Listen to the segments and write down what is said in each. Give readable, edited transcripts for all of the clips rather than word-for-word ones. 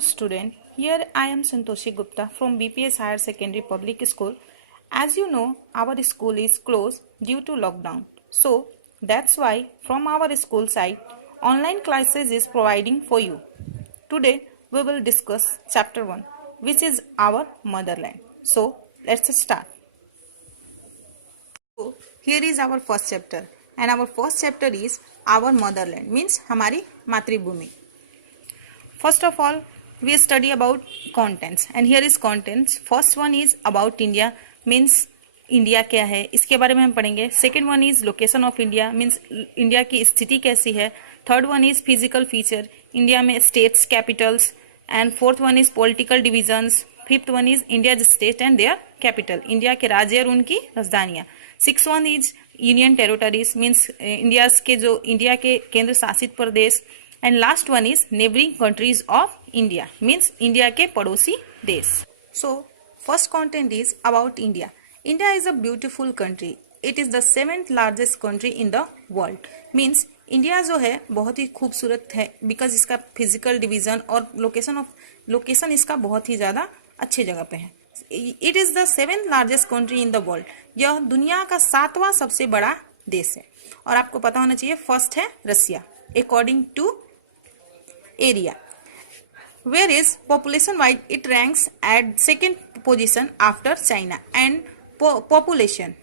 Student, here I am Santoshi Gupta from BPS Higher Secondary Public School. As you know, our school is closed due to lockdown. So that's why from our school side, online classes is providing for you. Today we will discuss chapter 1, which is our motherland. So let's start. So here is our first chapter, and our first chapter is our motherland, means हमारी मातृभूमि. First of all, we study about contents, and here is contents. First one is about India, means India क्या है, इसके बारे में हम पढ़ेंगे. Second one is location of India, means India की स्थिति कैसी है. Third one is physical feature, India में states, capitals. And fourth one is political divisions. Fifth one is India state and their capital, India के राज्य और उनकी राजधानियां. Six one is union territories, means India के केंद्र शासित प्रदेश. And last one is neighbouring countries of India, means India के पड़ोसी देश. So first content is about India. India is a beautiful country. It is the 7th largest country in the world. Means India जो है बहुत ही खूबसूरत है, because इसका physical division और लोकेशन इसका बहुत ही ज्यादा अच्छी जगह पे है. It is the 7th largest country in the world. यह दुनिया का 7वां सबसे बड़ा देश है. और आपको पता होना चाहिए फर्स्ट है Russia according to area, whereas population wise it ranks at second position after China. And population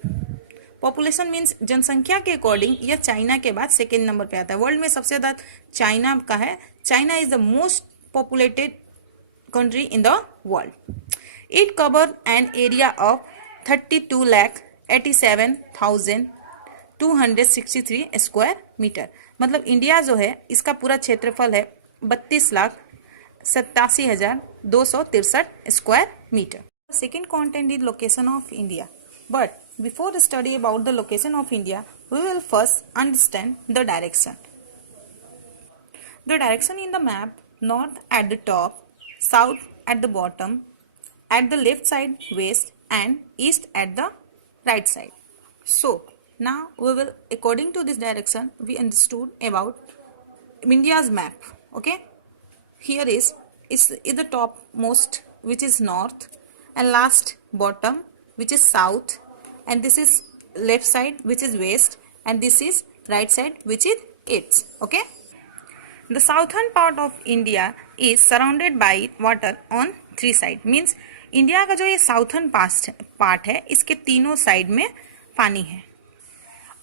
means जनसंख्या के अकॉर्डिंग यह चाइना के बाद सेकेंड नंबर पे आता है. वर्ल्ड में सबसे ज्यादा चाइना का है. China is the most populated country in the world. It cover an area of 32,87,263 square metre. मतलब इंडिया जो है इसका पूरा क्षेत्रफल है 32,87,263 square metre. Second content is location of India. But before study about the location of India, we will first understand the direction. The direction in the map: north at the top, south at the bottom, at the left side west, and east at the right side. So now we will, according to this direction, we understood about India's map. Okay, here is the top most, which is north, and last bottom, which is south, and this is left side, which is west, and this is right side, which is east. Okay, the southern part of India is surrounded by water on 3 sides. Means India का जो ये southern part है इसके तीनों side में पानी है.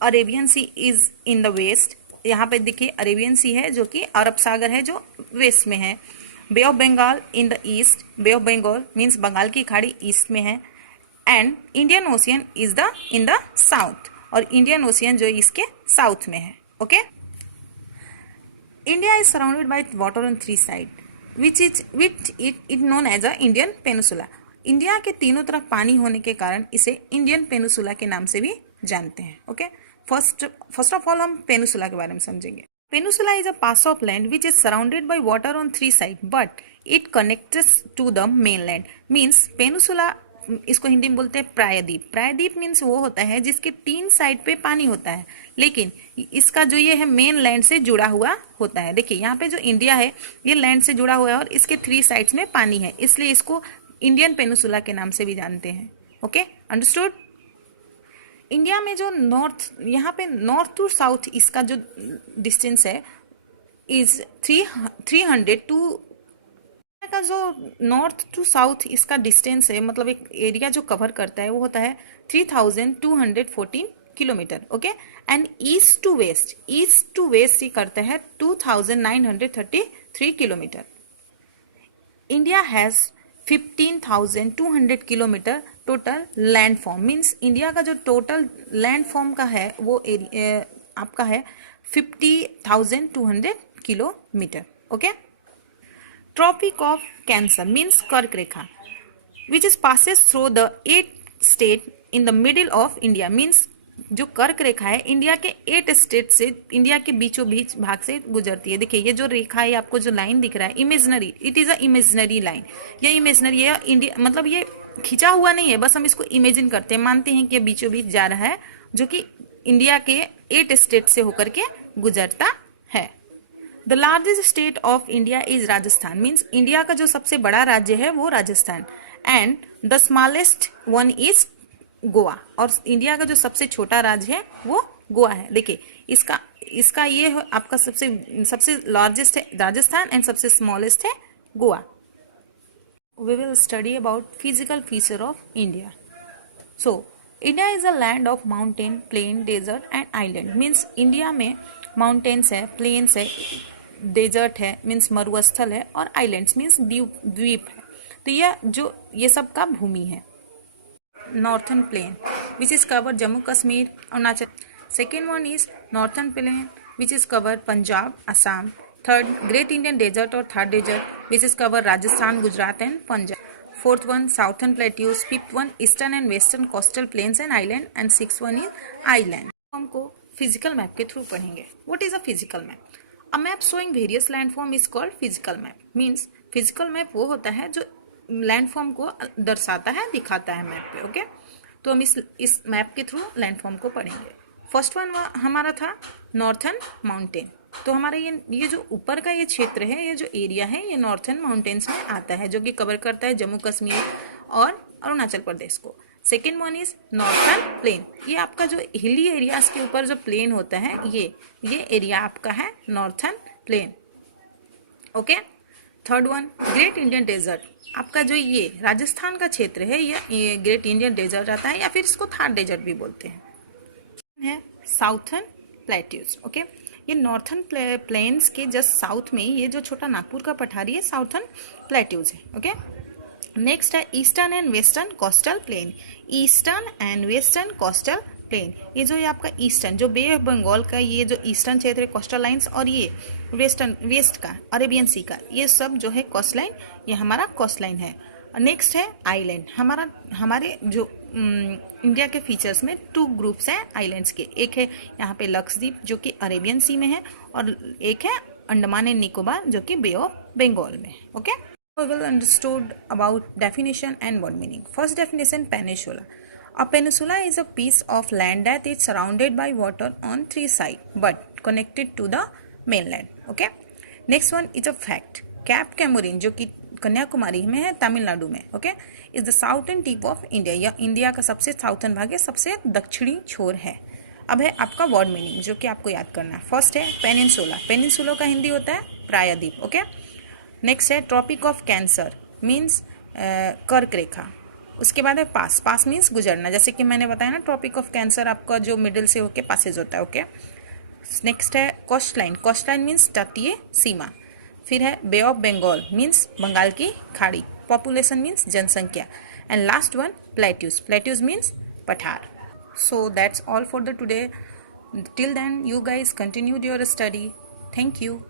Arabian sea is in the west. यहाँ पे देखिए अरेबियन सी है जो कि अरब सागर है जो वेस्ट में है. बे of Bengal in the east. Bay of Bengal means Bengal की खाड़ी ईस्ट में है. And Indian Ocean is in the south. और इंडियन ओशियन जो इसके साउथ में है. Okay, India is surrounded by water on 3 side, which it known as a Indian peninsula. India के तीनों तरफ पानी होने के कारण इसे इंडियन पेनिसुला के नाम से भी जानते हैं. ओके, फर्स्ट ऑफ ऑल हम पेनिसुला के बारे में समझेंगे. Peninsula is a pass of land which is surrounded by water on 3 side, but it connects to the mainland. Means peninsula, इसको हिंदी में बोलते हैं प्रायद्वीप. प्रायद्वीप मीन्स वो होता है जिसके 3 साइड पे पानी होता है, लेकिन इसका जो ये है मेन लैंड से जुड़ा हुआ होता है. देखिए यहाँ पे जो इंडिया है ये लैंड से जुड़ा हुआ है और इसके 3 साइड्स में पानी है, इसलिए इसको इंडियन पेनिसुला के नाम से भी जानते हैं. Okay, understood. इंडिया में जो यहाँ पे नॉर्थ टू साउथ इसका जो डिस्टेंस है इज 300 टू, का जो नॉर्थ टू साउथ इसका डिस्टेंस है, मतलब एक एरिया जो कवर करता है वो होता है 3,214 kilometre. Okay, and east to west ही करता है 2,933 kilometre. India has 15,200 kilometre total land form. Means India का जो टोटल लैंड फॉर्म का है वो आपका है 50,200 kilometre. Okay, Tropic of Cancer means कर्क रेखा, which is passes through the 8 state in the middle of India. Means जो कर्क रेखा है इंडिया के 8 स्टेट से, इंडिया के बीचों बीच भाग से गुजरती है. देखिए ये जो रेखा है, आपको जो लाइन दिख रहा है imaginary, it is a imaginary line. ये इमेजनरी है, इंडिया मतलब ये खिंचा हुआ नहीं है, बस हम इसको इमेजिन करते हैं, मानते हैं कि ये बीचों बीच जा रहा है, जो कि इंडिया के 8 स्टेट से होकर के गुजरता है. The largest state of India is Rajasthan, means India का जो सबसे बड़ा राज्य है वो Rajasthan, and the smallest one is Goa, और इंडिया का जो सबसे छोटा राज्य है वो गोवा है। देखिए इसका इसका ये आपका सबसे लार्जेस्ट है राजस्थान एंड सबसे स्मॉलेस्ट है Goa. We will study about physical feature of India. So, India is a land of mountain, plain, desert and island. Means India में mountains है, plains है, desert है, means मरुस्थल है, और islands means द्वीप है। तो ये सब का भूमि है। Northern plain, which is covered Jammu Kashmir, Arunachal. Second one is northern plain, which is covered Punjab, Assam. Third, Great Indian Desert or Thar Desert, which is cover Rajasthan, Gujarat and Punjab. Fourth one, Southern Plateaus. Fifth one, Eastern and Western Coastal Plains and Island. And sixth one is Island. हमको physical map के through पढ़ेंगे. What is a physical map? A map showing various landform is called physical map. Means physical map वो होता है जो landform को दर्शाता है, दिखाता है मैप पे. ओके, तो हम इस मैप के थ्रू लैंडफॉर्म को पढ़ेंगे. फर्स्ट वन हमारा था नॉर्थन माउंटेन. तो हमारा ये जो ऊपर का ये क्षेत्र है, ये जो एरिया है, ये नॉर्थन माउंटेन्स में आता है, जो कि कवर करता है जम्मू कश्मीर और अरुणाचल प्रदेश को. Second one is northern plain. ये आपका जो हिली एरियाज के ऊपर जो प्लेन होता है, ये एरिया आपका है northern plain. Okay. Third one great Indian desert. आपका जो ये राजस्थान का क्षेत्र है, ये ग्रेट इंडियन डेजर्ट आता है, या फिर इसको थार डेजर्ट भी बोलते हैं. Southern plateaus. ओके, ये नॉर्थन प्लेन्स के जस्ट साउथ में ये जो छोटा नागपुर का पठारी है, साउथर्न प्लेट्यूज है. ओके. नेक्स्ट है eastern and western coastal plain. Eastern and western coastal plain, ये जो ये आपका ईस्टर्न जो बे ऑफ बंगाल का ये जो ईस्टर्न क्षेत्र है कोस्टल लाइन्स, और ये वेस्ट का अरेबियन सी का, ये सब जो है कोस्ट लाइन, ये हमारा कोस्ट लाइन है. नेक्स्ट है आइलैंड. हमारे जो इंडिया के फीचर्स में 2 ग्रुप्स हैं आइलैंड्स के. एक है यहाँ पे लक्षद्वीप जो कि अरेबियन सी में है, और एक है अंडमान एंड निकोबार जो कि बे ऑफ बंगाल में. Okay, we will understood about definition and word meaning. First definition, peninsula. A peninsula is a piece of land that is surrounded by water on 3 sides but connected to the mainland. Okay. Next one is a fact. Cap Camorin जो कि कन्याकुमारी में है, तमिलनाडु में. Okay, is the southern tip of India. यह India का सबसे southern भाग है, सबसे दक्षिणी छोर है. अब है आपका वर्ड मीनिंग जो कि आपको याद करना है. फर्स्ट है पेनिनसुला. पेनिनसुला का हिंदी होता है प्रायद्वीप. ओके. नेक्स्ट है ट्रॉपिक ऑफ कैंसर, मीन्स कर्क रेखा. उसके बाद है पास. पास मीन्स गुजरना, जैसे कि मैंने बताया ना, ट्रॉपिक ऑफ कैंसर आपका जो मिडिल से होके पासेज होता है. ओके. नेक्स्ट है coast line. Coast line means तटीय सीमा. फिर है बे ऑफ बंगाल, मीन्स बंगाल की खाड़ी. पॉपुलेशन मीन्स जनसंख्या. And last one plateaus. Plateaus means पठार. So that's all for the today. Till then you guys continued your study. Thank you.